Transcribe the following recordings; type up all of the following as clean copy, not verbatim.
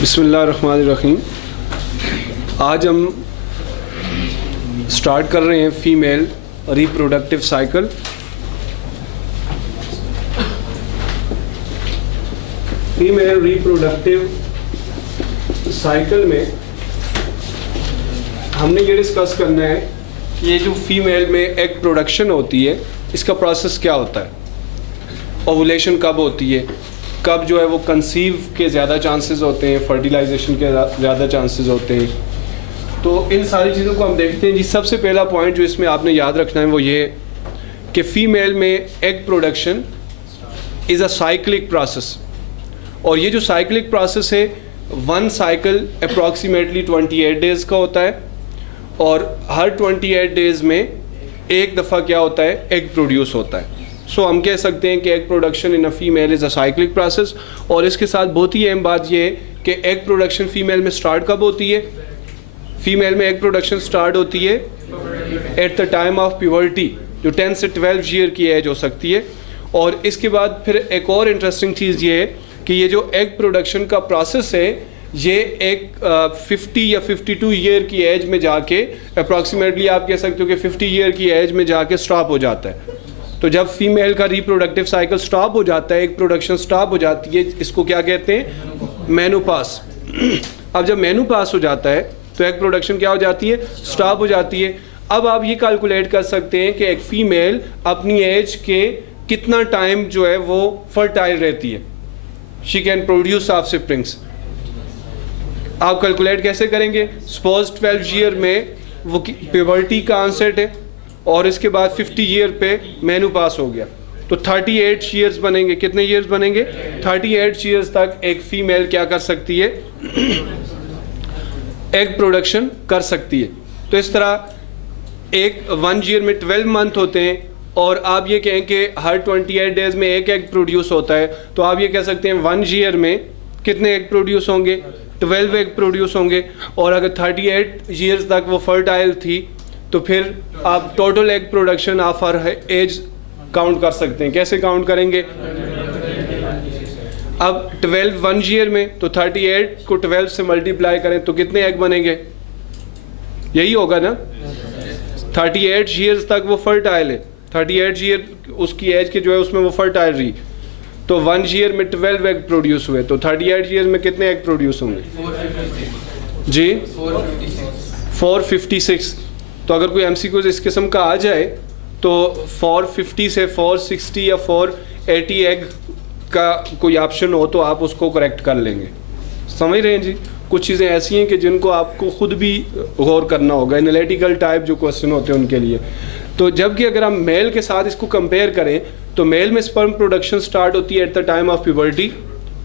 बिस्मिल्लाहिर्रहमानिर्रहीम। आज हम स्टार्ट कर रहे हैं female reproductive cycle. Female reproductive cycle में हमने ये डिस्कस करना है कि ये जो फीमेल में एग प्रोडक्शन होती है इसका प्रोसेस क्या होता है, ओवुलेशन कब होती है, कब जो है वो कंसीव के ज़्यादा चांसेस होते हैं, फर्टिलाइजेशन के ज़्यादा चांसेस होते हैं। तो इन सारी चीज़ों को हम देखते हैं जी। सबसे पहला पॉइंट जो इसमें आपने याद रखना है वो ये कि फ़ीमेल में egg production is a cyclic process, और ये जो साइक्लिक प्रोसेस है वन साइकिल अप्रॉक्सीमेटली 28 डेज़ का होता है, और हर 28 डेज़ में एक दफ़ा क्या होता है, एग प्रोड्यूस होता है। सो हम कह सकते हैं कि egg production in a female is a cyclic process. और इसके साथ बहुत ही अहम बात ये है कि एग प्रोडक्शन फीमेल में स्टार्ट कब होती है। फीमेल में एग प्रोडक्शन स्टार्ट होती है at the time of puberty, जो 10 से 12 ईयर की एज हो सकती है। और इसके बाद फिर एक और इंटरेस्टिंग चीज़ ये है कि ये जो एग प्रोडक्शन का प्रोसेस है ये एक 50 या 52 ईयर की एज में जाके अप्रॉक्सीमेटली आप कह सकते हो कि 50 ईयर की एज में जाके स्टॉप हो जाता है। तो जब फीमेल का रिप्रोडक्टिव साइकिल स्टॉप हो जाता है, एक प्रोडक्शन स्टॉप हो जाती है, इसको क्या कहते हैं, मेनोपास। अब जब मेनोपास हो जाता है तो एक प्रोडक्शन क्या हो जाती है, स्टॉप हो जाती है। अब आप ये कैलकुलेट कर सकते हैं कि एक फ़ीमेल अपनी एज के कितना टाइम जो है वो फर्टाइल रहती है, शी कैन प्रोड्यूस ऑफस्प्रिंग्स। आप कैलकुलेट कैसे करेंगे, सपोज 12 ईयर में वो प्यूबर्टी का ऑनसेट है और इसके बाद 50 ईयर पे मेनोपास हो गया, तो 38 ईयर्स बनेंगे। कितने ईयर्स बनेंगे, 38 ईयर्स तक एक फ़ीमेल क्या कर सकती है, एग प्रोडक्शन कर सकती है। तो इस तरह एक 1 ईयर में 12 मंथ होते हैं, और आप ये कहें कि हर 28 डेज़ में एक एग प्रोड्यूस होता है, तो आप ये कह सकते हैं 1 ईयर में कितने एग प्रोड्यूस होंगे, 12 एग प्रोड्यूस होंगे। और अगर 38 ईयर्स तक वो फर्टाइल थी तो फिर आप टोटल एग प्रोडक्शन ऑफ हर एज काउंट कर सकते हैं। कैसे काउंट करेंगे, अब 12 1 ईयर में, तो 38 को 12 से मल्टीप्लाई करें तो कितने एग बनेंगे, यही होगा ना। 38 ईयर्स तक वो फर्टाइल है, 38 ईयर उसकी एज के जो है उसमें वो फर्टाइल रही, तो 1 ईयर में 12 एग प्रोड्यूस हुए, तो 38 ईयर में कितने एग प्रोड्यूस होंगे जी, 456। तो अगर कोई MCQ इस किस्म का आ जाए तो 450 से 460 या 480 एग का कोई ऑप्शन हो तो आप उसको करेक्ट कर लेंगे। समझ रहे हैं जी। कुछ चीज़ें ऐसी हैं कि जिनको आपको ख़ुद भी गौर करना होगा, एनालिटिकल टाइप जो क्वेश्चन होते हैं उनके लिए। तो जबकि अगर हम मेल के साथ इसको कंपेयर करें तो मेल में स्पर्म प्रोडक्शन स्टार्ट होती है at the time of puberty,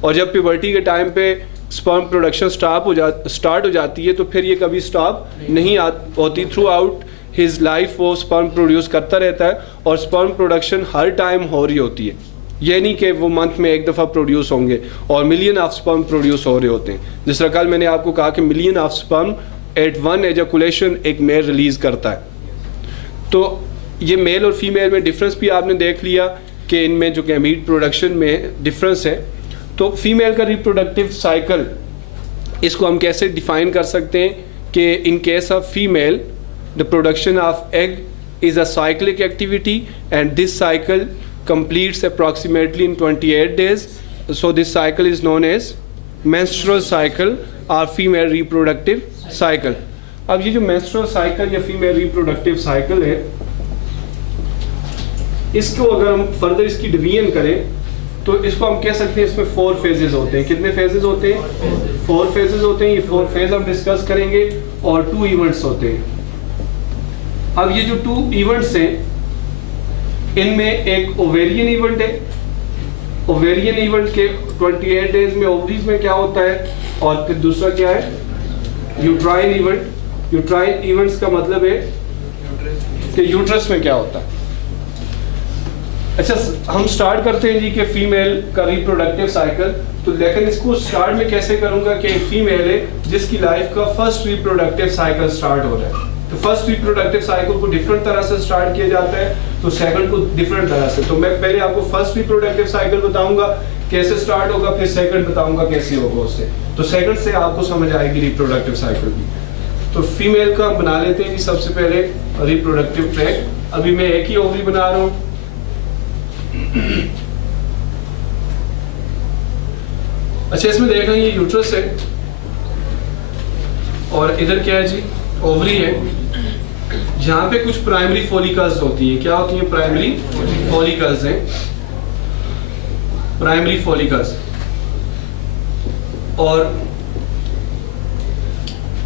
और जब प्यूबर्टी के टाइम पे स्पर्म प्रोडक्शन स्टार्ट हो जाती है तो फिर ये कभी स्टॉप नहीं होती। थ्रू आउट हिज लाइफ वो स्पर्म प्रोड्यूस करता रहता है, और स्पर्म प्रोडक्शन हर टाइम हो रही होती है। ये नहीं कि वो मंथ में एक दफ़ा प्रोड्यूस होंगे और मिलियन ऑफ स्पर्म प्रोड्यूस हो रहे होते हैं। जिस तरह कल मैंने आपको कहा कि million of sperm at 1 ejaculation एक मेल रिलीज़ करता है। तो ये मेल और फीमेल में डिफरेंस भी आपने देख लिया कि इनमें जो गैमीट प्रोडक्शन में डिफरेंस है। तो फीमेल का रिप्रोडक्टिव साइकिल, इसको हम कैसे डिफाइन कर सकते हैं कि in case of female the production of egg is a cyclic activity and this cycle completes approximately in 28 days. So this cycle is known as menstrual cycle or female reproductive cycle. अब ये जो menstrual cycle या female reproductive cycle है, इसको अगर हम further इसकी division करें तो इसको हम कह सकते हैं इसमें 4 फेजेस होते हैं। कितने फेजेस होते हैं, 4 फेजेस होते हैं। ये 4 फेज हम डिस्कस करेंगे, और 2 इवेंट्स होते हैं। अब ये जो 2 इवेंट्स हैं इनमें एक ओवेरियन इवेंट है। ओवेरियन इवेंट के 28 डेज में ओवरीज में क्या होता है, और फिर दूसरा क्या है, यूट्राइन इवेंट। यूट्राइन इवेंट्स का मतलब है कि यूट्रस में क्या होता है। अच्छा, हम स्टार्ट करते हैं जी कि फीमेल का रिप्रोडक्टिव साइकिल। तो लेकिन इसको स्टार्ट में कैसे करूंगा कि फीमेल है जिसकी लाइफ का फर्स्ट रिप्रोडक्टिव साइकिल स्टार्ट हो रहा है, तो फर्स्ट रिप्रोडक्टिव साइकिल को डिफरेंट तरह से स्टार्ट किया जाता है, तो सेकंड को डिफरेंट तरह से। तो मैं पहले आपको फर्स्ट रिप्रोडक्टिव साइकिल बताऊंगा कैसे स्टार्ट होगा, फिर सेकंड बताऊंगा कैसे होगा उससे। तो सेकंड से आपको समझ आएगी रिप्रोडक्टिव साइकिल भी। तो फीमेल का बना लेते हैं जी सबसे पहले रिप्रोडक्टिव ट्रैक। अभी मैं एक ही ओवरी बना रहा हूं। अच्छा, इसमें देख रहे हैं ये यूट्रस है और इधर क्या है जी, ओवरी है। यहाँ पे कुछ प्राइमरी फॉलिकल्स होती हैं। क्या होती हैं? प्राइमरी फॉलिकल्स हैं, प्राइमरी फॉलिकल्स। और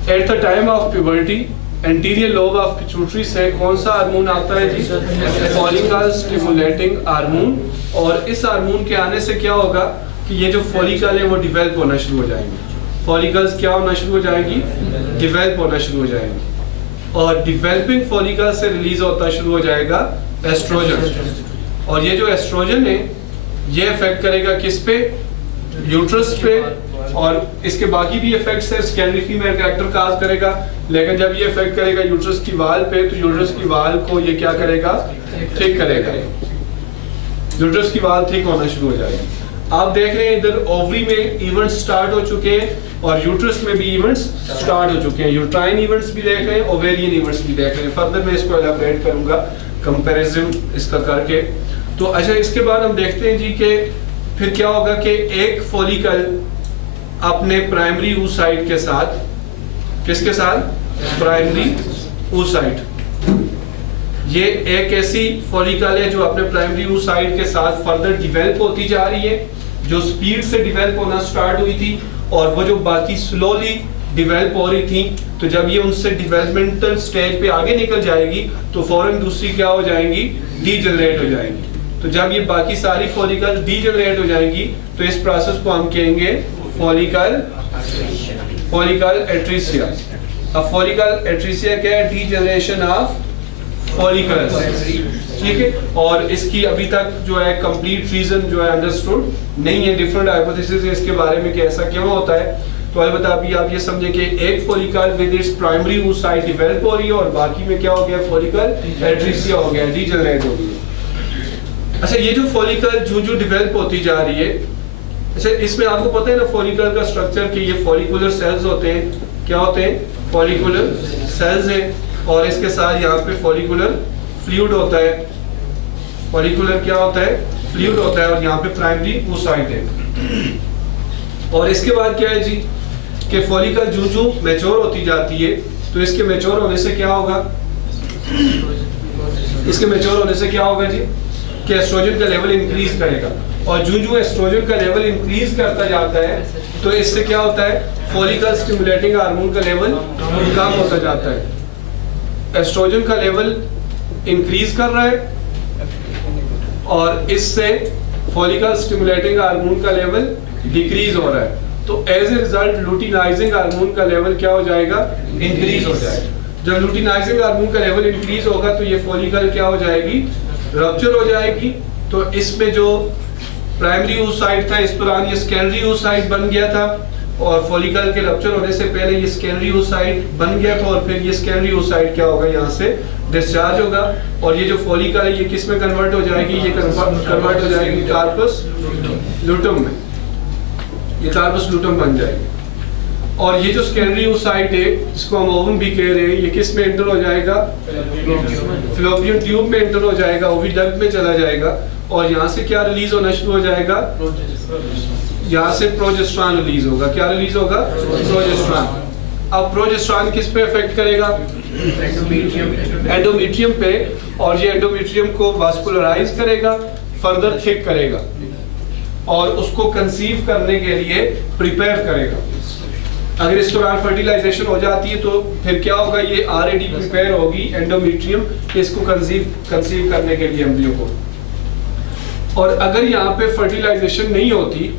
at the time of puberty anterior lobe of pituitary से कौन सा हार्मोन आता है जी? Follicle stimulating hormone. और इस हार्मोन के आने से क्या होगा कि ये जो फॉलिकल है वो डिवेल्प होना शुरू हो जाएंगे। फॉलिकल्स क्या होना शुरू हो जाएंगी? डिवेल्प होना शुरू हो जाएंगी। और डिवेलपिंग फॉलिकल से रिलीज होता शुरू हो जाएगा एस्ट्रोजन। और ये जो एस्ट्रोजन है ये इफेक्ट करेगा किस पे? यूट्रस पे। और इसके बाकी भी इफेक्ट्स है, सेकेंडरी फीमेल कैरेक्टर काज करेगा। लेकिन जब ये इफेक्ट करेगा यूट्रस की वाल पे, तो यूट्रस की वाल को ये क्या करेगा? ठीक करेगा। यूट्रस की वाल ठीक होना शुरू हो जाएगी। आप देख रहे हैं इधर ओवरी में इवेंट्स स्टार्ट हो चुके हैं और यूट्रस में भी इवेंट्स स्टार्ट हो चुके हैं। यूट्राइन इवेंट्स भी देख रहे हैं, ओवेरियन इवेंट्स भी देख रहे हैं। फर्दर मैं इसको एलाबोरेट करूंगा कंपैरिजन इसका करके। तो अच्छा, इसके बाद हम देखते हैं जी कि फिर क्या होगा कि एक फॉलिकल अपने प्राइमरी oocyte के साथ, किसके साथ? Primary oocyte। ये एक ऐसी फॉलिकल है जो अपने प्राइमरी oocyte के साथ फर्दर डिवेल्प होती जा रही है, जो स्पीड से डिवेल्प होना स्टार्ट हुई थी। और वो जो बाकी स्लोली डिवेल्प हो रही थी, तो जब ये उनसे डिवेलपमेंटल स्टेज पे आगे निकल जाएगी तो फौरन दूसरी क्या हो जाएंगी? डीजनरेट हो जाएंगी। तो जब ये बाकी सारी फॉलिकल डीजनरेट हो जाएंगी तो इस प्रोसेस को हम कहेंगे फॉलिकल एट्रीसिया। अब फॉलिकल एट्रीसिया क्या है? डीजनरेशन ऑफ फॉलिकल्स, ठीक है। और इसकी अभी तक जो है कंप्लीट रीजन जो है अंडरस्टूड नहीं है। डिफरेंट हाइपोथेसिस है इसके बारे में कि ऐसा क्यों होता है। तो अलबत्ता अभी आप ये समझे कि एक follicle with its primary oocyte develop हो रही है और बाकी में क्या हो गया? फॉलिकल एट्रीसिया हो गया, डीजनरेट हो गई। अच्छा, ये जो फॉलिकल जो डेवलप होती जा रही है, अच्छा इसमें आपको पता है ना फॉलिकल का स्ट्रक्चर कि ये फॉलिकुलर सेल्स होते हैं। क्या होते हैं? फॉलिकुलर सेल्स हैं। और इसके साथ यहाँ पे फॉलिकुलर फ्लूइड होता है। फॉलिकुलर क्या होता है? फ्लूइड होता है। और यहाँ पे प्राइमरी oocyte है। और इसके बाद क्या है जी कि फॉलिकल जो मैच्योर होती जाती है, तो इसके मैच्योर होने से क्या होगा? इसके मैच्योर होने से क्या होगा जी कि एस्ट्रोजन का लेवल इंक्रीज करेगा। और जो एस्ट्रोजन का लेवल इंक्रीज करता जाता है तो इससे क्या होता है? फॉलिकल स्टिमुलेटिंग हार्मोन का लेवल कम होता जाता है। एस्ट्रोजन का लेवल इंक्रीज कर रहा है और इससे फॉलिकल स्टिमुलेटिंग हार्मोन का लेवल डिक्रीज हो रहा है। तो as a result luteinising hormone का लेवल क्या हो जाएगा? इंक्रीज हो जाएगा। जब लुटिनाइजिंग हार्मोन का लेवल इंक्रीज होगा तो ये फॉलिकल क्या हो जाएगी? रप्चर हो जाएगी। तो इसमें जो प्राइमरी oocyte था, इस दौरान ये सेकेंडरी oocyte बन गया था। और फॉलिकल के रप्चर होने से पहले ये सेकेंडरी oocyte बन गया था और फिर ये सेकेंडरी oocyte क्या होगा? यहाँ से डिस्चार्ज होगा। और ये जो फॉलिकल है ये किस में कन्वर्ट हो जाएगी? ये कन्वर्ट हो जाएगी कार्पस लूटम में। ये कार्पस लूटम बन जाएगी। और ये जो सेकेंडरी oocyte है जिसको हम ओवम भी कह रहे हैं, ये किस में एंटर हो जाएगा? फैलोपियन ट्यूब में एंटर हो जाएगा, ओविडक्ट में चला जाएगा। और यहाँ से क्या रिलीज होना शुरू हो जाएगा? यहाँ से प्रोजेस्टेरॉन रिलीज होगा। क्या रिलीज होगा? प्रोजेस्टेरॉन। अब प्रोजेस्टेरॉन किस पे इफेक्ट करेगा? एंडोमेट्रियम पे। और ये एंडोमेट्रियम को वास्कुलराइज करेगा, फर्दर थिक करेगा और उसको कंसीव करने के लिए प्रिपेयर करेगा। अगर इस दौरान फर्टिलाइजेशन हो जाती है तो फिर क्या होगा? ये ऑलरेडी प्रिपेयर होगी एंडोमेट्रियम इसको कंसीव करने के लिए एम्ब्रियो को। और अगर यहाँ पे फर्टिलाइजेशन नहीं होती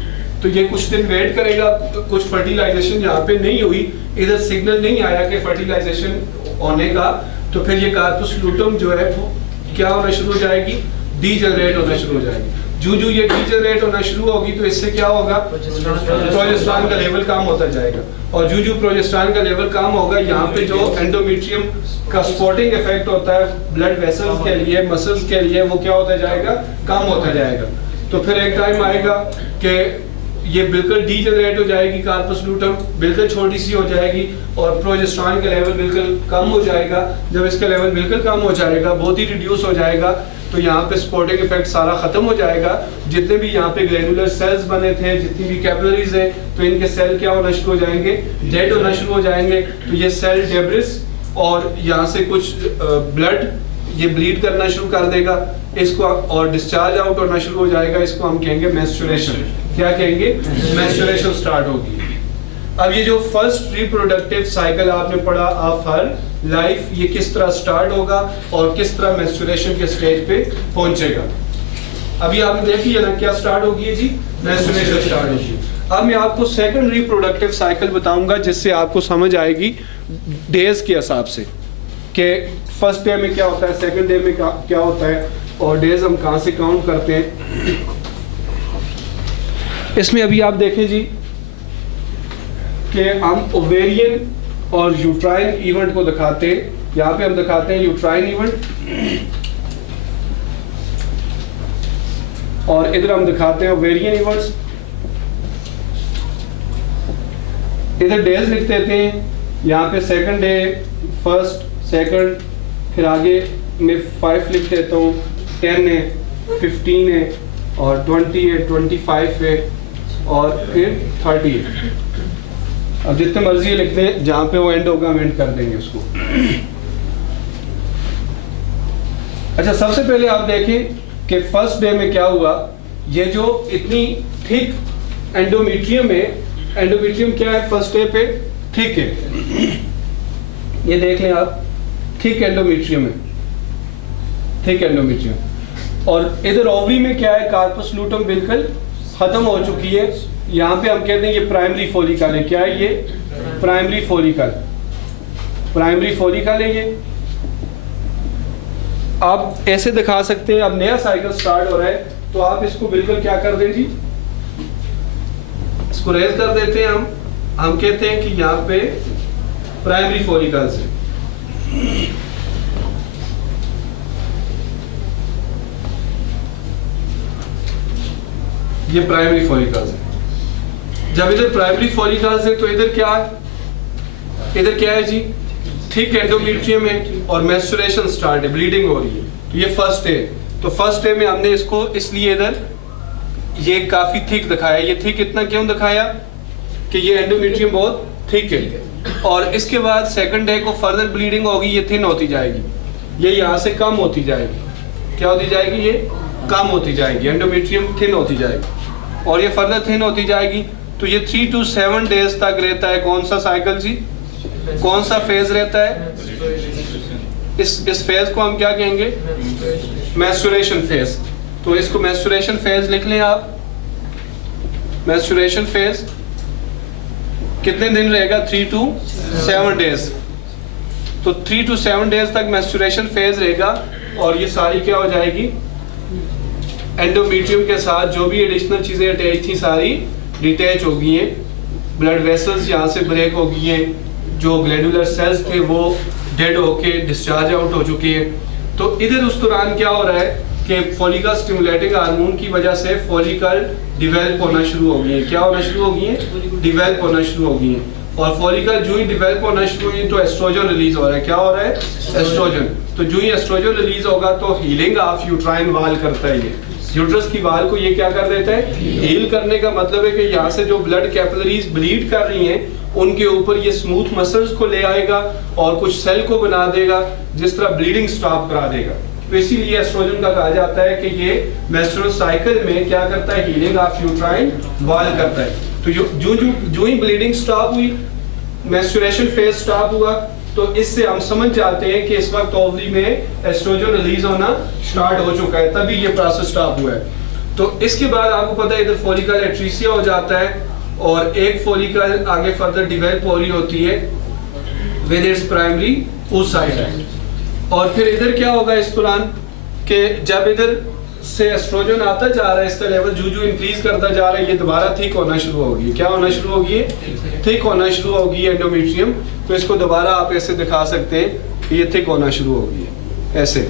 तो ये कुछ दिन वेट करेगा। कुछ फर्टिलाइजेशन यहाँ पे नहीं हुई, इधर सिग्नल नहीं आया कि फर्टिलाइजेशन होने का, तो फिर ये कार्पस लूटम जो है वो क्या होना शुरू हो जाएगी? डीजनरेट होना शुरू हो जाएगी। जो ये डीजनरेट होना शुरू होगी तो इससे क्या होगा? प्रोजेस्टेरॉन का लेवल कम होता जाएगा। और जो प्रोजेस्टेरॉन का लेवल कम होगा, यहाँ पे जो एंडोमेट्रियम का स्पॉटिंग इफेक्ट होता है ब्लड वेसल्स के लिए, मसल्स के लिए, वो क्या होता जाएगा? कम होता जाएगा। तो फिर एक टाइम आएगा कि ये बिल्कुल डीजनरेट हो जाएगी, कार्पस लूटम बिल्कुल छोटी सी हो जाएगी और प्रोजेस्टेरॉन का लेवल बिल्कुल कम हो जाएगा। जब इसका लेवल बिल्कुल कम हो जाएगा, बहुत ही रिड्यूस हो जाएगा, तो यहाँ पे स्पोर्टिंग इफेक्ट सारा खत्म हो जाएगा। जितने भी यहाँ पे ग्लैंडुलर सेल्स बने थे, जितनी भी कैपिलरीज है, तो इनके सेल क्या होना शुरू हो जाएंगे, डेड होना शुरू हो जाएंगे। तो ये सेल डेब्रिस और यहाँ से कुछ ब्लड ये ब्लीड करना शुरू कर देगा इसको, और डिस्चार्ज आउट होना शुरू हो जाएगा। इसको हम कहेंगे मेंस्ट्रुएशन। क्या कहेंगे? मेंस्ट्रुएशन स्टार्ट होगी। अब ये जो फर्स्ट रिप्रोडक्टिव साइकिल आपने पढ़ा ऑफ हर लाइफ, ये किस तरह स्टार्ट होगा और किस तरह मेंस्ट्रुएशन के स्टेज पे पहुंचेगा। अभी आपने देख लिया ना क्या स्टार्ट होगी जी, मेंस्ट्रुएशन स्टार्ट होगी। अब मैं आपको सेकंड रिप्रोडक्टिव साइकिल बताऊंगा जिससे आपको समझ आएगी डेज के हिसाब से कि फर्स्ट डे में क्या होता है, सेकंड डे में क्या होता है और डेज हम कहाँ से काउंट करते हैं। इसमें अभी आप देखें जी कि हम ओवेरियन और यूट्राइन इवेंट को दिखाते हैं। यहाँ पे हम दिखाते हैं यूट्राइन इवेंट और इधर हम दिखाते हैं ओवेरियन इवेंट्स। इधर डेज लिख देते हैं, यहाँ पे सेकंड डे, फर्स्ट, सेकंड, फिर आगे मैं 5 लिख देता हूँ, 10 है, 15 है और 20 है, 25 है और फिर 30 है। अब जितने मर्जी लिख दें, जहाँ पे वो एंड होगा हम एंड कर देंगे उसको। अच्छा, सबसे पहले आप देखें कि फर्स्ट डे में क्या हुआ। ये जो इतनी थिक एंडोमेट्रियम है, एंडोमेट्रियम क्या है फर्स्ट डे पे, थिक है। ये देख लें आप, थिक एंडोमेट्रियम है, थिक एंडोमेट्रियम। और इधर ओवरी में क्या है, कार्पस लूटम बिल्कुल खत्म हो चुकी है। यहाँ पे हम कहते हैं ये प्राइमरी फोलिकल है। क्या है ये? प्राइमरी फोलिकल, प्राइमरी फोलिकल है ये। आप ऐसे दिखा सकते हैं। अब नया साइकिल स्टार्ट हो रहा है तो आप इसको बिल्कुल क्या कर दें जी, इसको रेज कर देते हैं। हम कहते हैं कि यहाँ पे प्राइमरी फोलिकल्स है। ये प्राइमरी फॉलिकल्स है। जब इधर प्राइमरी फॉलिकल्स है तो इधर क्या है, इधर क्या है जी, थिक एंडोमेट्रियम है और मेंस्ट्रुएशन स्टार्ट है, ब्लीडिंग हो रही है। तो ये फर्स्ट डे। तो फर्स्ट डे में हमने इसको इसलिए इधर ये काफी थिक दिखाया। ये थिक इतना क्यों दिखाया कि ये एंडोमेट्रियम बहुत थिक है। और इसके बाद सेकंड डे को फर्दर ब्लीडिंग होगी, ये थिन होती जाएगी, ये यहाँ से कम होती जाएगी। क्या होती जाएगी? ये कम होती जाएगी, एंडोमेट्रियम थिन होती जाएगी और ये फर्दर थिन होती जाएगी। तो ये 3 to 7 डेज तक रहता है। कौन सा साइकिल जी, कौन सा फेज रहता है? इस फेज को हम क्या कहेंगे? Menstruation phase. तो इसको मेंस्ट्रुएशन फेज लिख लें आप। मेंस्ट्रुएशन फेज कितने दिन रहेगा? 3 to 7 डेज। तो 3 to 7 डेज तक मेंस्ट्रुएशन फेज रहेगा और ये सारी क्या हो जाएगी, एंडोमेट्रियम के साथ जो भी एडिशनल चीजें अटैच थी सारी डिटैच हो गई हैं। ब्लड वेसल्स यहाँ से ब्रेक हो गई हैं, जो ग्लैंडुलर सेल्स थे वो डेड होके डिस्चार्ज आउट हो चुके हैं। तो इधर उस दौरान क्या हो रहा है कि फॉलिकल स्टिमुलेटिंग हार्मोन की वजह से फॉलिकल डिवेल्प होना शुरू हो गई है। क्या होना शुरू हो गई है? डिवेल्प होना शुरू हो गई है। और फॉलिकल जो ही डिवेल्प होना शुरू हुई तो एस्ट्रोजन रिलीज हो रहा है। क्या हो रहा है? एस्ट्रोजन। तो जो ही एस्ट्रोजन रिलीज होगा तो हीलिंग ऑफ यूट्राइन वाल करता है। ये यूट्रस की वाल को ये क्या कर देता है? हील करने का मतलब है कि यहाँ से जो ब्लड कैपिलरीज ब्लीड कर रही हैं उनके ऊपर ये स्मूथ मसल्स को ले आएगा और कुछ सेल को बना देगा जिस तरह ब्लीडिंग स्टॉप करा देगा। तो इसीलिए एस्ट्रोजन का कहा जाता है कि ये मेंस्ट्रुअल साइकिल में क्या करता है? हीलिंग ऑफ यूट्राइन वाल करता है। तो जो ही ब्लीडिंग स्टॉप हुई, मेंस्ट्रुएशन फेज स्टॉप हुआ, तो इससे हम समझ जाते हैं कि इस वक्त ओवरी में एस्ट्रोजन रिलीज होना स्टार्ट हो चुका है, तभी ये प्रोसेस स्टॉप हुआ है। तो इसके बाद आपको पता है इधर फॉलिकल एट्रीसिया हो जाता है और एक फॉलिकल आगे फर्दर डिवेल्प हो रही होती है विद इट्स प्राइमरी oocyte। और फिर इधर क्या होगा इस दौरान कि जब इधर से एस्ट्रोजन आता जा रहा है, इसका लेवल जो इंक्रीज करता जा रहा है, ये दोबारा थिक होना शुरू होगी। क्या होना शुरू होगी? थिक होना शुरू होगी एंडोमेट्रियम। तो इसको दोबारा आप ऐसे दिखा सकते हैं कि ये थिक होना शुरू होगी ऐसे।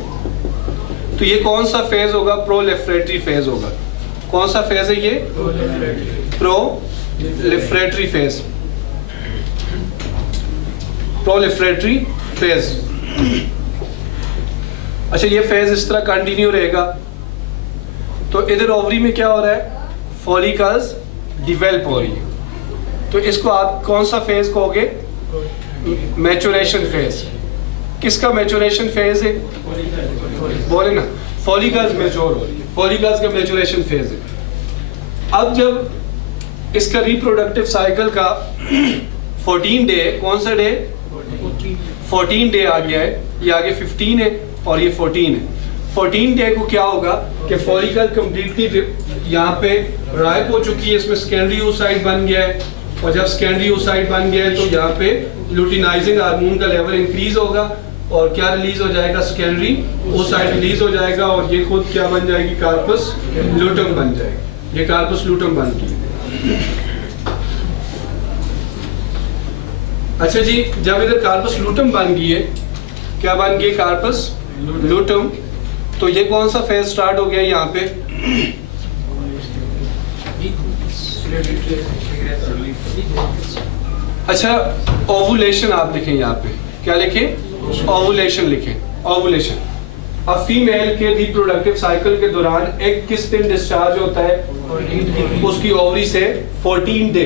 तो ये कौन सा फेज होगा? प्रोलिफरेटरी फेज होगा। कौन सा फेज है ये? प्रोलिफरेटरी फेज। प्रोलिफरेटरी फेज। अच्छा, ये फेज इस तरह कंटिन्यू रहेगा। तो इधर ओवरी में क्या हो रहा है? फॉलिकल्स डिवेल्प हो रही है। तो इसको आप कौन सा फेज कहोगे? Maturation phase. किसका मैचुरेशन फेज है? बोले ना, फॉलिकल्स मैच्योर हो रही है, फॉलिकल्स का मैचुरेशन फेज है। अब जब इसका रिप्रोडक्टिव साइकिल का 14 डे, कौन सा डे? 14 डे आ गया है, ये आगे 15 है और ये 14 है। 14 डे को क्या होगा कि फॉलिकल कंप्लीटली यहाँ पे राइप हो चुकी है, इसमें सेकेंडरी oocyte बन गया है, और जब सेकेंडरी oocyte बन गया है तो यहाँ पे लुटिनाइजिंग हार्मोन का लेवल इंक्रीज होगा और क्या रिलीज हो जाएगा? सेकेंडरी oocyte रिलीज हो जाएगा और ये खुद क्या बन जाएगी? कार्पस लूटम बन जाएगी। ये कार्पस लूटम बन गई। अच्छा जी, जब इधर कार्पस लूटम बन गई है, क्या बन गई? कार्पस लूटम। तो ये कौन सा फेज स्टार्ट हो गया यहाँ पे? अच्छा, ओवुलेशन आप लिखें यहाँ पे। क्या लिखें? ओवुलेशन लिखें। ओवुलेशन। अब फीमेल के रिप्रोडक्टिव साइकिल के दौरान एक किस दिन डिस्चार्ज होता है? उसकी ओवरी से 14 डे।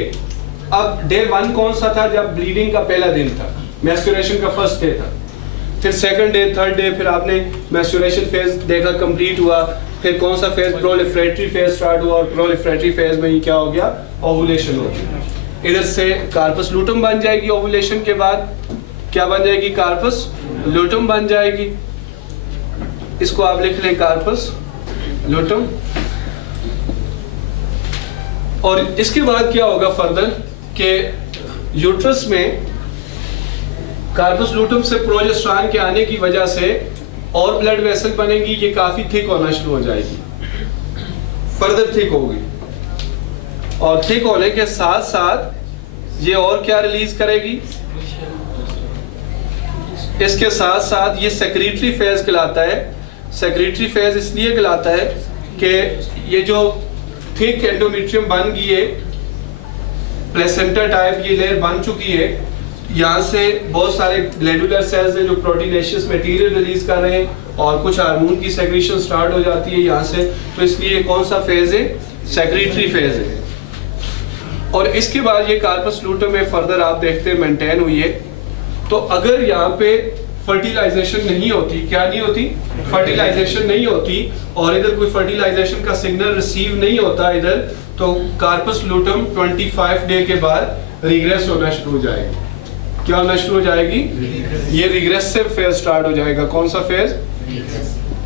अब डे 1 कौन सा था? जब ब्लीडिंग का पहला दिन था, मैस्चुरेशन का फर्स्ट डे था। फिर सेकंड डे, थर्ड डे, फिर आपने मैस्चुरेशन फेज देखा कंप्लीट हुआ। फिर कौन सा फेज? प्रोलिफरेटरी फेज स्टार्ट हुआ और प्रोलिफरेटरी फेज में ही क्या हो गया? ओवुलेशन हो गया। इधर से कार्पस लूटम बन जाएगी। ओवुलेशन के बाद क्या बन जाएगी? कार्पस लूटम बन जाएगी। इसको आप लिख लें, कार्पस लूटम। और इसके बाद क्या होगा फर्दर कि यूट्रस में कार्पस लूटम से प्रोजेस्टेरॉन के आने की वजह से और ब्लड वेसल बनेगी, ये काफी थिक होना शुरू हो जाएगी, फर्दर थिक होगी। और थिक होने के साथ साथ ये और क्या रिलीज करेगी? इसके साथ साथ ये सेक्रेटरी फेज कहलाता है। सेक्रेटरी फेज इसलिए कहलाता है कि ये जो थिक एंडोमेट्रियम बन गई है, प्लेसेंटा टाइप ये लेयर बन चुकी है, यहाँ से बहुत सारे ग्लैंडुलर सेल्स हैं जो प्रोटीनेशियस मटेरियल रिलीज कर रहे हैं और कुछ हार्मोन की सेक्रेशन स्टार्ट हो जाती है यहाँ से। तो इसलिए कौन सा फेज है? सेक्रेटरी फेज है। और इसके बाद ये कार्पस लूटम में फर्दर आप देखते हैं मेंटेन हुई है। तो अगर यहाँ पे फर्टिलाइजेशन नहीं होती, क्या नहीं होती? फर्टिलाइजेशन नहीं होती, और इधर कोई फर्टिलाइजेशन का सिग्नल रिसीव नहीं होता इधर, तो कार्पस लूटम 25 डे के बाद रिग्रेस होना शुरू हो जाएगी। क्या होना शुरू हो जाएगी? ये रिग्रेसिव फेज स्टार्ट हो जाएगा। कौन सा फेज?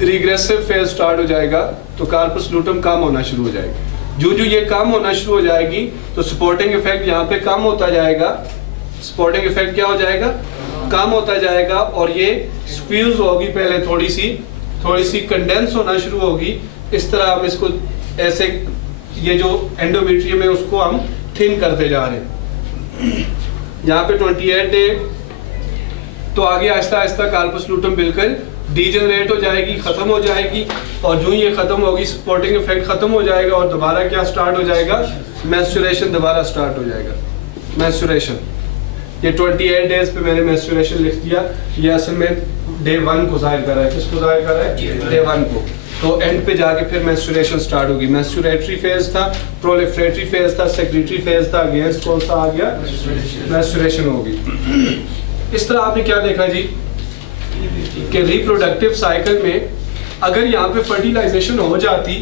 रिग्रेसिव फेज स्टार्ट हो जाएगा। तो कार्पस लूटम कम होना शुरू हो जाएगी। जो ये कम होना शुरू हो जाएगी तो सपोर्टिंग इफेक्ट यहाँ पे कम होता जाएगा। सपोर्टिंग इफेक्ट क्या हो जाएगा? कम होता जाएगा, और ये स्क्वीज होगी, पहले थोड़ी सी कंडेंस होना शुरू होगी। इस तरह हम इसको ऐसे, ये जो एंडोमेट्रियम है उसको हम थिन करते जा रहे हैं। यहाँ पे 28 डे, तो आगे आहिस्ता आहिस्ता कार्पस लूटम बिल्कुल डीजनरेट हो जाएगी, खत्म हो जाएगी। और जो ये खत्म होगी, सपोर्टिंग इफेक्ट खत्म हो जाएगा और दोबारा क्या स्टार्ट हो जाएगा? मैस्चुरेशन दोबारा स्टार्ट हो जाएगा। मैस्चुरेशन, ये 28 डेज पे मैंने मैस्चुरेशन लिख दिया। ये असल में डे 1 को जाहिर कर रहा है। किसको जाहिर कर रहा है? डे 1 को। तो एंड पे जाके फिर मैस्चुरेशन स्टार्ट होगी। मैस्चुरेटरी फेज था, प्रोलिफरेटरी फेज था, सेक्रेटरी फेज था, अगेंस्ट कौन सा आ गया? मैस्चुरेशन होगी। इस तरह आपने क्या देखा जी कि रिप्रोडक्टिव साइकिल में अगर यहाँ पे फर्टिलाइजेशन हो जाती,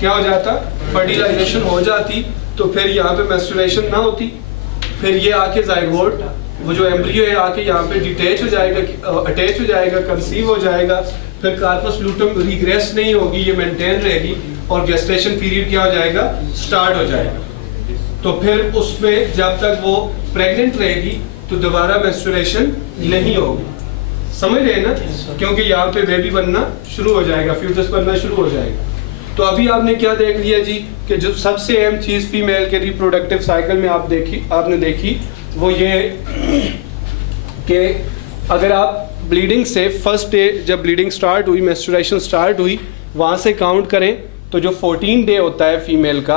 क्या हो जाता? फर्टिलाइजेशन हो जाती, तो फिर यहाँ पे मैस्चुरेशन ना होती, फिर ये आके जाइगोट, वो जो एम्ब्रियो है आके यहाँ पे डिटैच हो जाएगा, अटैच हो जाएगा, कंसीव हो जाएगा। फिर कार्पस लूटम रिग्रेस नहीं होगी, ये मेंटेन रहेगी, और गेस्टेशन पीरियड क्या हो जाएगा? स्टार्ट हो जाएगा। तो फिर उसमें जब तक वो प्रेग्नेंट रहेगी तो दोबारा मेंस्ट्रुएशन नहीं होगी। समझ रहे हैं ना? क्योंकि यहाँ पे बेबी बनना शुरू हो जाएगा, फ्यूटस बनना शुरू हो जाएगा। तो अभी आपने क्या देख लिया जी कि जो सबसे अहम चीज़ फीमेल के रिप्रोडक्टिव साइकिल में आपने देखी वो ये कि अगर आप ब्लीडिंग से फर्स्ट डे जब ब्लीडिंग स्टार्ट हुई, मेंस्ट्रुएशन स्टार्ट हुई, वहाँ से काउंट करें तो जो 14 डे होता है फीमेल का,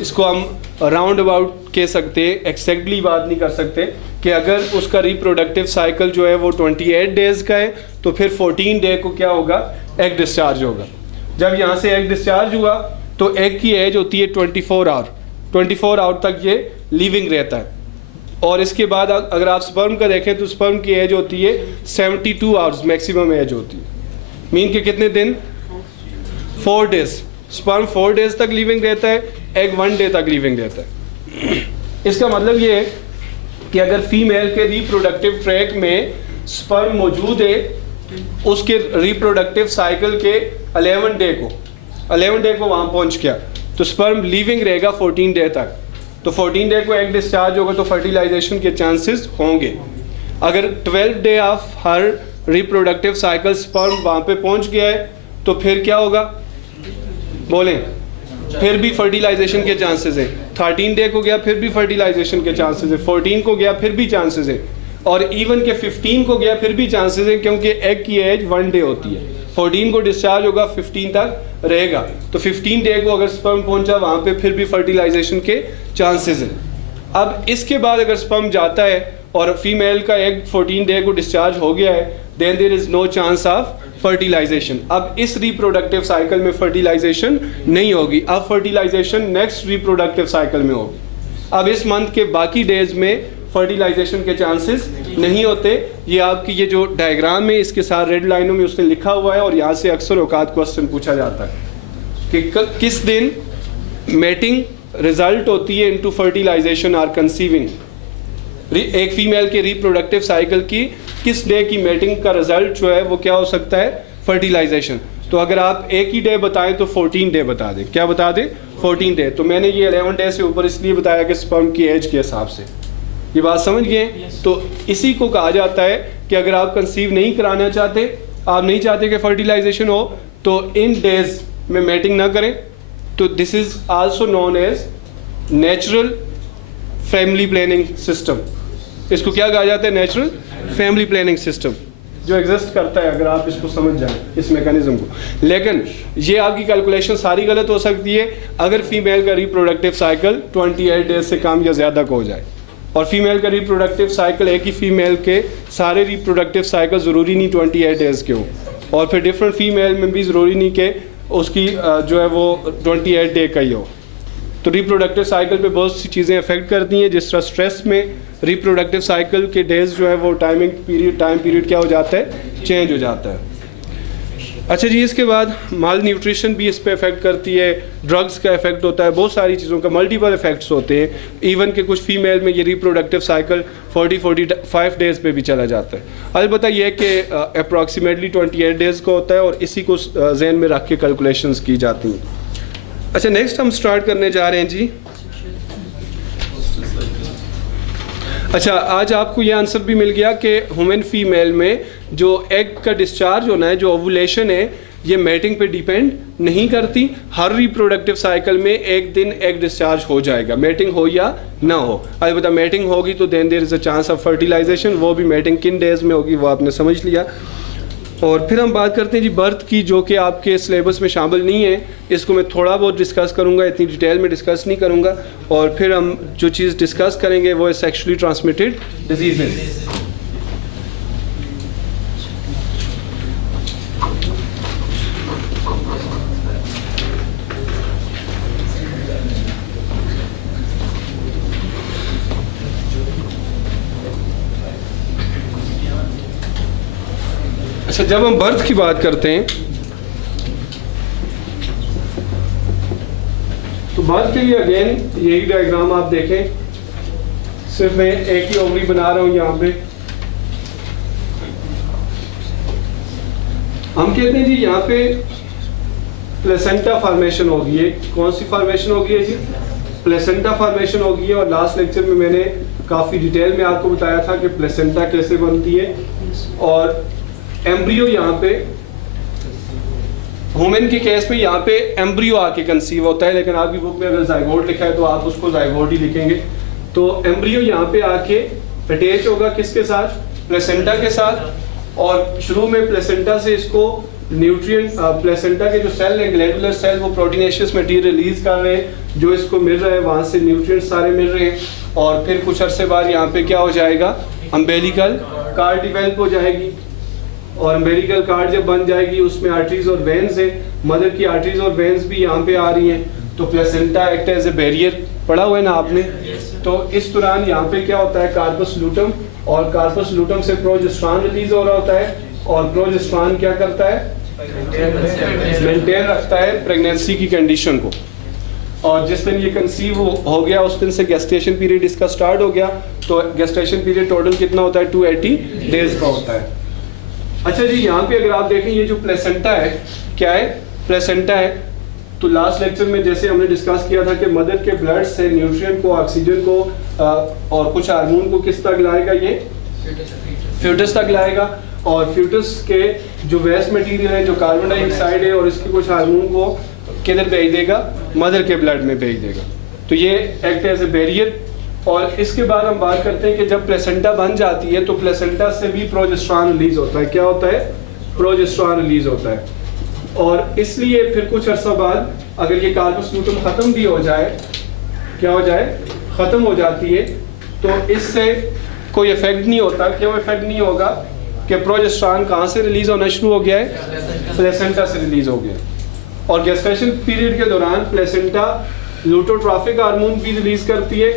इसको हम राउंड अबाउट कह सकते हैं, एक्जैक्टली बात नहीं कर सकते कि अगर उसका रिप्रोडक्टिव साइकिल जो है वो 28 डेज़ का है तो फिर 14 डे को क्या होगा, एग डिस्चार्ज होगा। जब यहाँ से एग डिस्चार्ज हुआ तो एग की एज होती है 24 आवर, 24 आवर तक ये लिविंग रहता है। और इसके बाद अगर आप स्पर्म का देखें तो स्पर्म की एज होती है 72 आवर्स मैक्सिमम एज होती है। मीन के कितने दिन, 4 डेज। स्पर्म 4 डेज तक लिविंग रहता है, एग 1 डे तक लिविंग रहता है। इसका मतलब ये है कि अगर फीमेल के रिप्रोडक्टिव ट्रैक में स्पर्म मौजूद है, उसके रिप्रोडक्टिव साइकिल के 11 डे को वहाँ पहुँच गया तो स्पर्म लिविंग रहेगा 14 डे तक। तो 14 डे को एग डिस्चार्ज होगा तो फर्टिलाइजेशन के चांसेस होंगे। अगर 12 day of her reproductive cycle sperm वहाँ पे पहुँच गया है तो फिर क्या होगा, बोलें, फिर भी फर्टिलाइजेशन के चांसेस हैं। 13 डे को गया फिर भी फर्टिलाइजेशन के चांसेस है, 14 को गया फिर भी चांसेस है, और इवन के 15 को गया फिर भी चांसेस है, क्योंकि एग की एज 1 डे होती है। 14 को डिस्चार्ज होगा, 15 तक रहेगा, तो 15 डे को अगर स्पर्म पहुंचा वहाँ पे फिर भी फर्टिलाइजेशन के चांसेस हैं। अब इसके बाद अगर स्पर्म जाता है और फीमेल का एग 14 डे को डिस्चार्ज हो गया है, then there is no chance of fertilisation. अब इस रिप्रोडक्टिव साइकिल में फर्टिलाइजेशन नहीं होगी, अब फर्टिलाइजेशन नेक्स्ट रिप्रोडक्टिव साइकिल में होगी। अब इस मंथ के बाकी डेज में फर्टिलाइजेशन के चांसेस नहीं होते। ये आपकी ये जो डायग्राम है इसके साथ रेड लाइनों में उसने लिखा हुआ है, और यहाँ से अक्सर औकात क्वेश्चन पूछा जाता है कि किस दिन मेटिंग रिजल्ट होती है इनटू फर्टिलाइजेशन और कंसीविंग। एक फीमेल के रिप्रोडक्टिव साइकिल की किस डे की मेटिंग का रिजल्ट जो है वो क्या हो सकता है, फर्टिलाइजेशन। तो अगर आप एक ही डे बताएं तो 14 डे बता दें। क्या बता दें, 14 डे। तो मैंने ये 11 डे से ऊपर इसलिए बताया कि स्पर्म की एज के हिसाब से। ये बात समझ गए? तो इसी को कहा जाता है कि अगर आप कंसीव नहीं कराना चाहते, आप नहीं चाहते कि फर्टिलाइजेशन हो, तो इन डेज में मेटिंग ना करें। तो this is also known as natural family planning system. इसको क्या कहा जाता है, नेचुरल फैमिली प्लानिंग सिस्टम, जो एग्जिस्ट करता है, अगर आप इसको समझ जाएं इस मैकेनिज्म को। लेकिन ये आपकी कैलकुलेशन सारी गलत हो सकती है अगर फीमेल का रिप्रोडक्टिव साइकिल 28 डेज से कम या ज़्यादा को हो जाए। और फीमेल का रिप्रोडक्टिव साइकिल, एक ही फीमेल के सारे रिप्रोडक्टिव साइकिल ज़रूरी नहीं 28 डेज़ के हो, और फिर डिफरेंट फीमेल में भी ज़रूरी नहीं कि उसकी जो है वो 28 डे का ही हो। तो रिप्रोडक्टिव साइकिल पे बहुत सी चीज़ें अफेक्ट करती हैं, जिस तरह स्ट्रेस में रिप्रोडक्टिव साइकिल के डेज जो है वो टाइम पीरियड क्या हो जाता है, चेंज हो जाता है। अच्छा जी, इसके बाद माल न्यूट्रिशन भी इस पे इफेक्ट करती है, ड्रग्स का इफेक्ट होता है, बहुत सारी चीज़ों का मल्टीपल इफेक्ट्स होते हैं। इवन के कुछ फीमेल में ये रिप्रोडक्टिव साइकिल 40-45 डेज़ पे भी चला जाता है। अलबत्ता यह कि अप्रॉक्सीमेटली 28 डेज़ का होता है, और इसी को जहन में रख के कैलकुलेशंस की जाती हैं। अच्छा, नेक्स्ट हम स्टार्ट करने जा रहे हैं जी। अच्छा, आज आपको ये आंसर भी मिल गया कि ह्यूमन फीमेल में जो एग का डिस्चार्ज होना है, जो ओवुलेशन है, ये मेटिंग पे डिपेंड नहीं करती। हर रिप्रोडक्टिव साइकिल में एक दिन एग डिस्चार्ज हो जाएगा, मेटिंग हो या ना हो। अलबत्ता मेटिंग होगी तो then there is a chance of fertilisation. वो भी मेटिंग किन डेज में होगी वो आपने समझ लिया। और फिर हम बात करते हैं जी बर्थ की, जो कि आपके सिलेबस में शामिल नहीं है। इसको मैं थोड़ा बहुत डिस्कस करूंगा, इतनी डिटेल में डिस्कस नहीं करूंगा। और फिर हम जो चीज़ डिस्कस करेंगे वो है सेक्सुअली ट्रांसमिटेड डिजीजेज। अच्छा, जब हम बर्थ की बात करते हैं तो बर्थ के लिए अगेन यही डायग्राम आप देखें, सिर्फ मैं एक ही ओवरी बना रहा हूं। यहाँ पे हम कहते हैं जी यहाँ पे प्लेसेंटा फॉर्मेशन होगी है। कौन सी फॉर्मेशन होगी है जी? प्लेसेंटा फॉर्मेशन होगी है। और लास्ट लेक्चर में मैंने काफ़ी डिटेल में आपको बताया था कि प्लेसेंटा कैसे बनती है। और एम्ब्रियो यहाँ पे ह्यूमन के केस में यहाँ पे एम्ब्रियो आके कंसीव होता है, लेकिन आपकी बुक में अगर जाइगोट लिखा है तो आप उसको जाइगोट ही लिखेंगे। तो एम्ब्रियो यहाँ पे आके अटैच होगा किसके साथ? प्लेसेंटा के साथ। और शुरू में प्लेसेंटा से इसको न्यूट्रिएंट प्लेसेंटा के जो सेल है, ग्लैंडुलर सेल, वो प्रोटीनेशियस मटेरियल रिलीज कर रहे हैं जो इसको मिल रहा है, वहाँ से न्यूट्रिएंट सारे मिल रहे हैं, और फिर कुछ अरसे बाद यहाँ पे क्या हो जाएगा, अम्बेलिकल कार्ड डिवेल्प हो जाएगी, और अम्बेलिकल कार्ड जब बन जाएगी उसमें आर्टरीज और वेन्स है, मदर की आर्टरीज और वेन्स भी यहाँ पे आ रही हैं, तो placenta act as a barrier, पढ़ा हुआ है ना आपने। तो इस दौरान यहाँ पे क्या होता है, कार्पस लूटम, और कार्पस लूटम से प्रोजेस्टेरॉन रिलीज हो रहा होता है, और प्रोजेस्टेरॉन क्या करता है, मेंटेन रखता है प्रेगनेंसी की कंडीशन को, और जिस दिन ये कंसीव हो गया उस दिन से गेस्टेशन पीरियड इसका स्टार्ट हो गया। तो गेस्टेशन पीरियड टोटल कितना होता है, 280 डेज का होता है। अच्छा जी, यहाँ पे अगर आप देखें ये जो प्लेसेंटा है, क्या है, प्लेसेंटा है, तो लास्ट लेक्चर में जैसे हमने डिस्कस किया था कि मदर के ब्लड से न्यूट्रिएंट को, ऑक्सीजन को और कुछ हार्मोन को किस तक लाएगा, ये फ्यूटस तक लाएगा, और फ्यूटस के जो वेस्ट मटेरियल है, जो कार्बन डाइऑक्साइड है और इसके कुछ हार्मोन को किधर भेज देगा, मदर के ब्लड में भेज देगा। तो ये एक्ट एज ए बैरियर। और इसके बाद हम बात करते हैं कि जब प्लेसेंटा बन जाती है तो प्लेसेंटा से भी प्रोजेस्टेरॉन रिलीज होता है। क्या होता है, प्रोजेस्टेरॉन रिलीज होता है, और इसलिए फिर कुछ अर्सा बाद अगर ये कार्पस लूटम खत्म भी हो जाए, क्या हो जाए, खत्म हो जाती है, तो इससे कोई इफेक्ट नहीं होता। क्यों इफेक्ट नहीं होगा, कि प्रोजेस्टेरॉन कहाँ से रिलीज होना शुरू हो गया है, प्लेसेंटा से रिलीज हो गया। और गेस्टेशन पीरियड के दौरान प्लेसेंटा लूटोट्रॉफिक हार्मोन भी रिलीज करती है,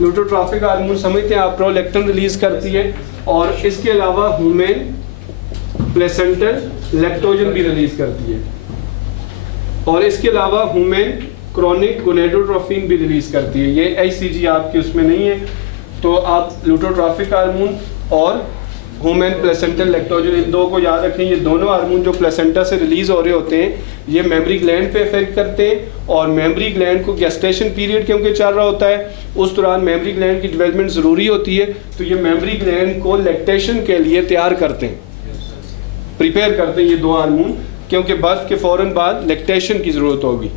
लूटोट्रॉफिक हार्मोन समझते हैं आप, प्रोलैक्टिन रिलीज करती है, और इसके अलावा ह्यूमन प्लेसेंटल लैक्टोजन भी रिलीज करती है, और इसके अलावा ह्यूमन क्रोनिक गोनेडोट्रोफिन भी रिलीज करती है। ये आईसीजी आपके उसमें नहीं है, तो आप लूटोट्रॉफिक हार्मोन और ह्यूमन प्लेसेंटल लैक्टोजन, इन दो को याद रखें। ये दोनों हार्मोन जो प्लेसेंटा से रिलीज हो रहे होते हैं, ये मेमरी ग्लैंड पे इफेक्ट करते हैं, और मेमरी ग्लैंड को गेस्टेशन पीरियड क्योंकि चल रहा होता है, उस दौरान मेमरी ग्लैंड की डेवलपमेंट ज़रूरी होती है, तो ये मेमरी ग्लैंड को लैक्टेशन के लिए तैयार करते हैं, प्रिपेयर करते हैं ये दो हार्मोन, क्योंकि बर्थ के फ़ौरन बाद लैक्टेशन की ज़रूरत होगी,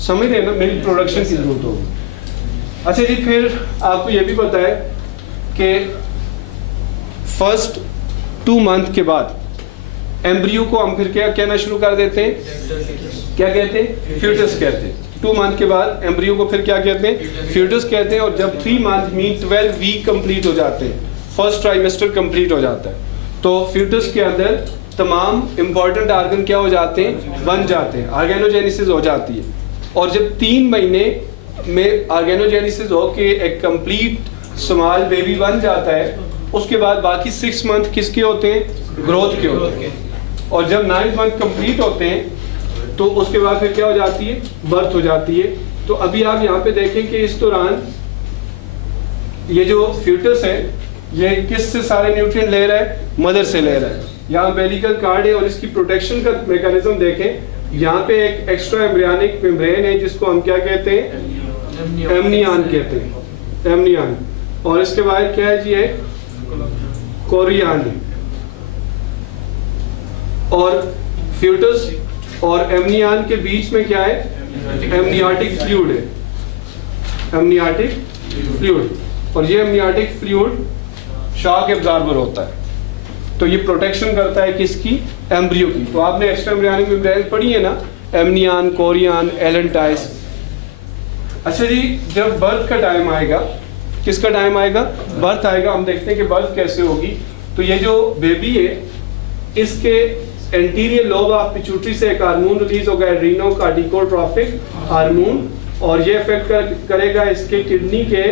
समझ रहे हैं ना, मिल्क प्रोडक्शन की ज़रूरत होगी। अच्छा जी, फिर आपको ये भी पता है कि फर्स्ट 2 मंथ के बाद एम्ब्रियो को हम फिर क्या कहना शुरू कर देते हैं, क्या कहते हैं, फ्यूटस कहते हैं। 2 मंथ के बाद एम्ब्रियो को फिर क्या कहते हैं, फ्यूटस कहते हैं। और जब 3 मंथ मीन 12 वीक कंप्लीट हो जाते हैं, फर्स्ट ट्राइमेस्टर कंप्लीट हो जाता है, तो फ्यूटस के अंदर तमाम इंपॉर्टेंट आर्गन क्या हो जाते हैं, बन जाते हैं, ऑर्गेनोजेनेसिस हो जाती है। और जब 3 महीने में ऑर्गेनोजेनेसिस हो के एक कंप्लीट स्मॉल बेबी बन जाता है, उसके बाद बाकी 6 मंथ किसके होते हैं, ग्रोथ के होते हैं। और जब 9 मंथ कंप्लीट होते हैं तो उसके बाद फिर क्या हो जाती है, बर्थ हो जाती है। तो अभी आप यहाँ पे देखें कि इस दौरान ये जो फ्यूटस है ये किस से सारे न्यूट्रिएंट ले रहा है, मदर से ले रहा है। यहाँ अम्बिलिकल कार्ड है और इसकी प्रोटेक्शन का मैकेनिज्म देखें। यहाँ पे एक एक्स्ट्रा एम्ब्रियोनिक मेम्ब्रेन है जिसको हम क्या कहते हैं, एमनियन कहते हैं, एमनियन। और इसके बाद क्या है जी, है कोरियन। और फ्यूटस और एमनियन के बीच में क्या है, एमनियाटिक फ्लूइड है, एमनियाटिक फ्लूइड। और ये एमनियाटिक फ्लूइड शॉक एब्जॉर्बर होता है, तो ये प्रोटेक्शन करता है किसकी, एम्ब्रियो की। तो आपने एक्स्ट्रा एम्ब्रियोनिक मेम्ब्रेन पढ़ी है ना, एमनियन, कोरियन, एलेंटाइस। अच्छा जी, जब बर्थ का टाइम आएगा, किसका टाइम आएगा, बर्थ आएगा, हम देखते हैं कि बर्थ कैसे होगी। तो ये जो बेबी है इसके एंटीरियर लोब ऑफ पिट्यूटरी से एक हार्मोन रिलीज होगा, एड्रीनो कार्टिकोट्रोफिक हार्मोन, और ये इफेक्ट करेगा इसके किडनी के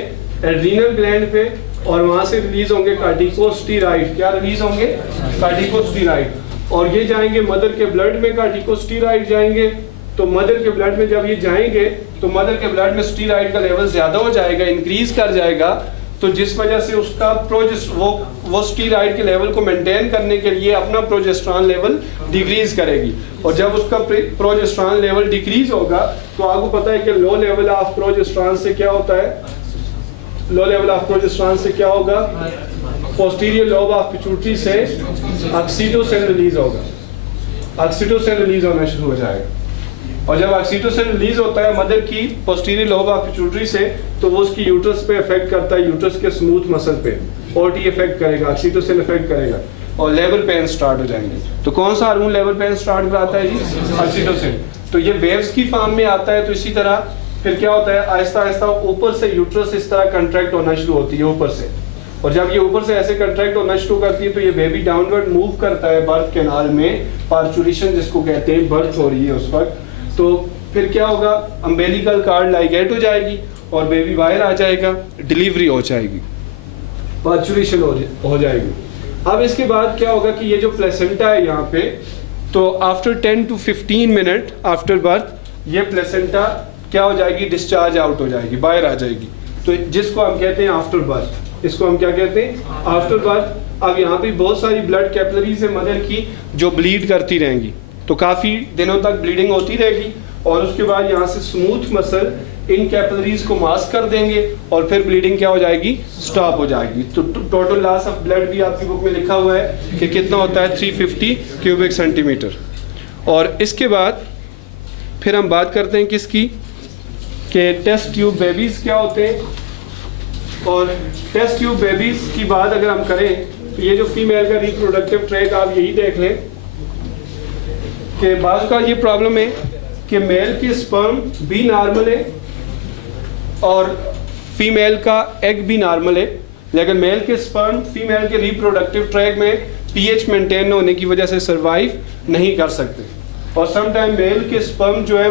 एड्रीनल ग्लैंड पे, और वहां से रिलीज होंगे कार्टिकोस्टेरॉइड। क्या रिलीज होंगे, कार्टिकोस्टेरॉइड। और ये जाएंगे मदर के ब्लड में, कार्टिकोस्टेरॉइड जाएंगे। तो मदर के ब्लड में जब ये जाएंगे तो मदर के ब्लड में स्टेरॉइड का लेवल ज्यादा हो जाएगा, इंक्रीज कर जाएगा, तो जिस वजह से उसका वो स्टेरॉइड के लेवल को मेंटेन करने के लिए अपना प्रोजेस्टेरॉन लेवल डिक्रीज करेगी। और जब उसका प्रोजेस्टेरॉन लेवल डिक्रीज होगा तो आपको पता है कि लो लेवल ऑफ प्रोजेस्टेरॉन से क्या होता है, लो लेवल ऑफ प्रोजेस्टेरॉन से क्या होगा, पोस्टीरियर लोब ऑफ पिट्यूटरी से ऑक्सीटोसिन रिलीज होगा, ऑक्सीटोसिन रिलीज होना शुरू हो जाएगा। और जब ऑक्सीटोसिन रिलीज होता है मदर की पोस्टीरियर लोब ऑफ पिट्यूटरी से, तो वो उसकी यूट्रस पे इफेक्ट करता है, यूट्रस के स्मूथ मसल पे ओटी इफेक्ट करेगा, ऑक्सीटोसिन इफेक्ट करेगा। और लेबर पेन स्टार्ट हो जाएंगे। तो कौन सा हार्मोन लेबर पेन स्टार्ट कराता है जी? ऑक्सीटोसिन। तो ये वेव्स की फॉर्म में आता है। तो इसी तरह फिर क्या होता है, आहिस्ता आहिस्ता ऊपर से यूट्रस इस तरह कंट्रैक्ट होना शुरू होती है ऊपर से, और जब ये ऊपर से ऐसे कंट्रैक्ट होना शुरू करती है तो ये बेबी डाउनवर्ड मूव करता है बर्थ कैनाल में, पार्चुरेशन जिसको कहते हैं, बर्थ हो रही है उस वक्त। तो फिर क्या होगा, अम्बेलिकल कार्ड लाइगेट हो जाएगी और बेबी बाहर आ जाएगा, डिलीवरी हो जाएगी, पार्चुरेशन हो जाएगी। अब इसके बाद क्या होगा कि ये जो प्लेसेंटा है यहाँ पे, तो after 10 to 15 minute after birth ये प्लेसेंटा क्या हो जाएगी, डिस्चार्ज आउट हो जाएगी, बाहर आ जाएगी। तो जिसको हम कहते हैं आफ्टर बर्थ, इसको हम क्या कहते हैं, आफ्टर बर्थ। अब यहाँ पे बहुत सारी ब्लड कैपिलरीज है मदर की जो ब्लीड करती रहेंगी, तो काफ़ी दिनों तक ब्लीडिंग होती रहेगी, और उसके बाद यहाँ से स्मूथ मसल इन कैपिलरीज को मास्क कर देंगे और फिर ब्लीडिंग क्या हो जाएगी, स्टॉप हो जाएगी। तो टोटल लॉस ऑफ ब्लड भी आपकी बुक में लिखा हुआ है कि कितना होता है, 350 क्यूबिक सेंटीमीटर। और इसके बाद फिर हम बात करते हैं किसकी, कि टेस्ट ट्यूब बेबीज़ क्या होते हैं। और टेस्ट ट्यूब बेबीज़ की बात अगर हम करें तो ये जो फीमेल का रिप्रोडक्टिव ट्रैक, आप यही देख लें कि बाज़ का ये प्रॉब्लम है कि मेल की स्पर्म भी नॉर्मल है और फीमेल का एग भी नॉर्मल है, लेकिन मेल के स्पर्म फीमेल के रिप्रोडक्टिव ट्रैक में पीएच मेंटेन होने की वजह से सर्वाइव नहीं कर सकते, और समटाइम मेल के स्पर्म जो है